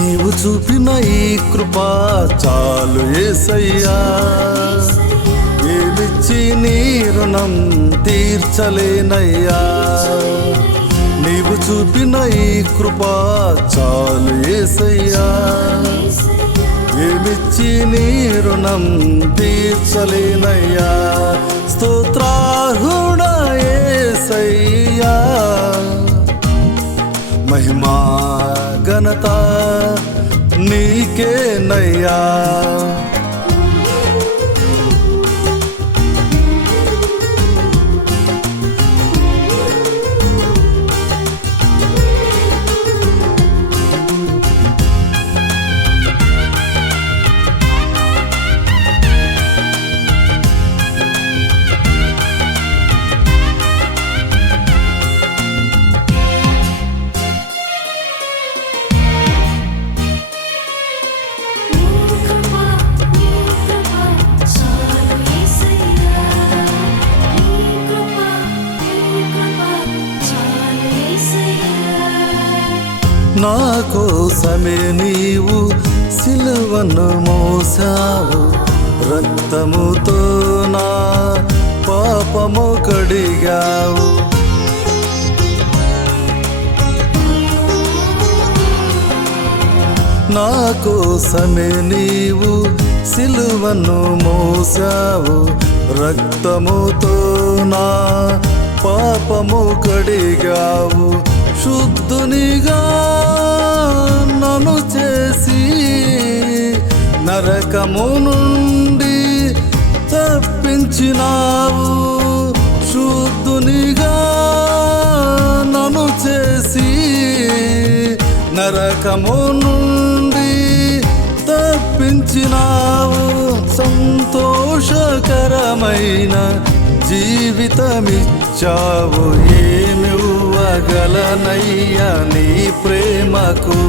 నీవు చూపిన ఈ కృప చాలు ఏసయ్యా. ఏమిచ్చి నీ రుణం తీర్చలేనయ్యా. నీవు చూపిన ఈ కృప చాలు ఏసయ్యా. ఏమిచ్చి నీ రుణం తీర్చలేనయ్యా. స్తోత్రాహుడ ఏసయ్యా. మహిమా ఘనత నీకే నయ్యా. నా కోసమే నీవు సిలువను మోసావు. రక్తముతో నా పాపము కడిగావు. నా కోసమే నీవు సిలువను మోసావు. రక్తముతో నా పాపము కడిగావు. శుద్ధునిగా నరకము నుండి తప్పించినావు. శుద్ధునిగా నను చేసి నరకము నుండి తప్పించినావు. సంతోషకరమైన జీవితమిచ్చావు. ఏమివ్వగలనయ్యా నీ ప్రేమకు?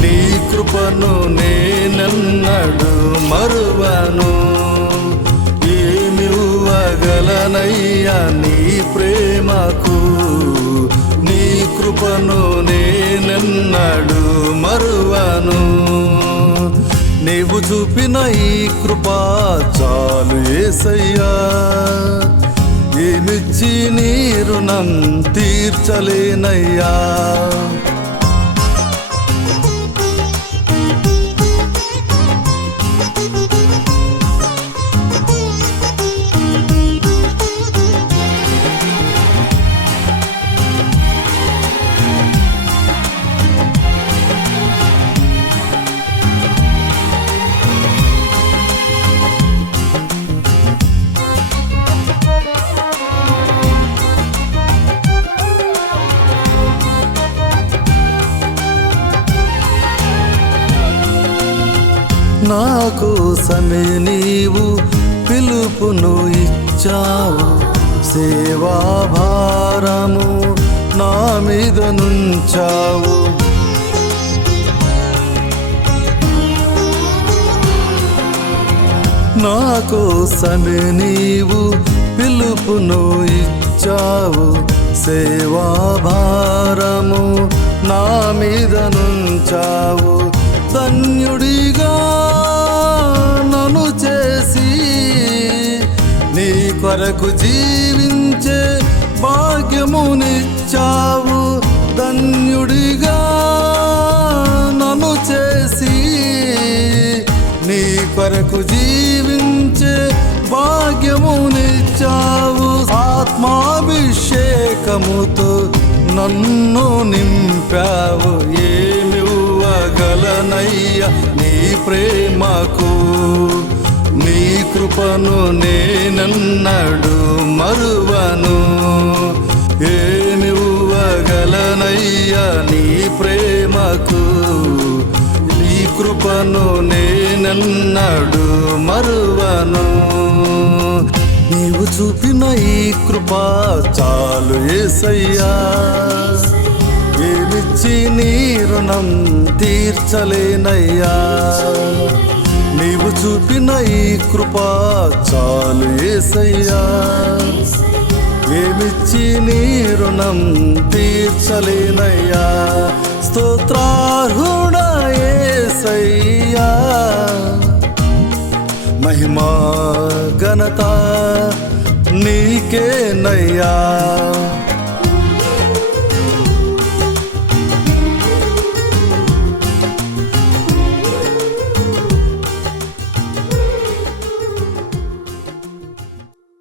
నీ కృపను నేనన్నడు మరువను. ఏమివ్వగలనయ్యా నీ ప్రేమకు? నీ కృపను నేనన్నాడు మరువను. నీవు చూపిన ఈ కృపా చాలు ఏసయ్యా. ఏమిచ్చి నీ రుణం తీర్చలేనయ్యా. నా కోసమే నీవు పిలుపును ఇచ్చావు. సేవా భారము నా మీద నుంచావు. నా కోసమే నీవు పిలుపును ఇచ్చావు. సేవా భారము నా మీద నుంచావు. ధన్యుడిగా వరకు కొరకు జీవించే భాగ్యమునిచ్చావు ధన్యుడిగా నన్ను చేసి. నీ కొరకు జీవించే భాగ్యమునిచ్చావు ఆత్మాభిషేకముతో నన్ను నింపావు. ఏమివ్వగలనయ్య నీ ప్రేమకు. కృపను నేనన్నాడు మరువను. ఏమివ్వగలనయ్యా నీ ప్రేమకు? నీ కృపను నేనన్నాడు మరువను. నీవు చూపిన ఈ కృప చాలు ఏసయ్యా. ఏమిచ్చి నీ రుణం తీర్చలేనయ్యా. చూపిన ఈ కృప చాలు ఏసయ్యా. ఏమిచ్చి నీ రుణం తీర్చలేనయ్యా. స్తోత్రార్హుడ ఏసయ్యా. మహిమా ఘనత నీకేనయ్యా.